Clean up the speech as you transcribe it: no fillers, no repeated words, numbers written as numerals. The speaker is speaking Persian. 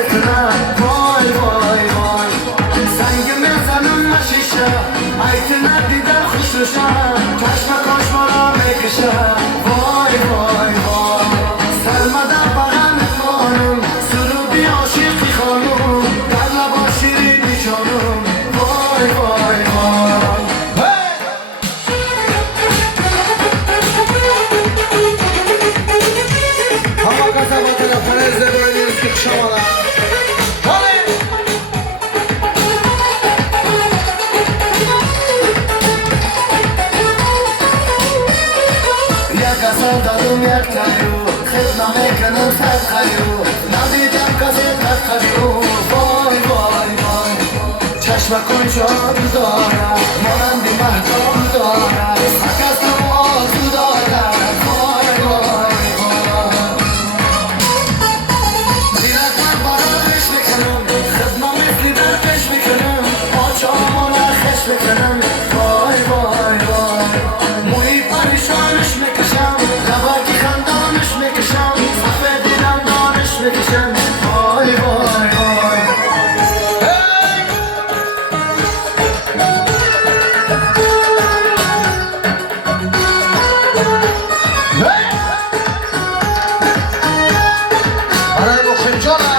میکنم وای وای وای سنگ میزنم شیشه ایت ندیدم خوش روشن چشم کاش مرا میکشه وای وای وای سرمده بغل خانم سرودی عاشقی خانم در لبا شیرینی جانم وای وای وای همه کسا با تلفن زبایی نیست که شما سال دادم یک تایو خدمه میکنم صد خیو ندیدم کسی قد خیو وای وای وای چشم کن شادو دارم مانندی محتاب دارم سکستم آزو دارم وای وای وای دیرک من برادرش میکنم خدمه مثلی برکش میکنم آچامون خش میکنم وای وای وای موی پریشانش میکشم لبکی خندانش میکشم صفه دیدم دانش میکشم وای وای وای برای مخیم جانم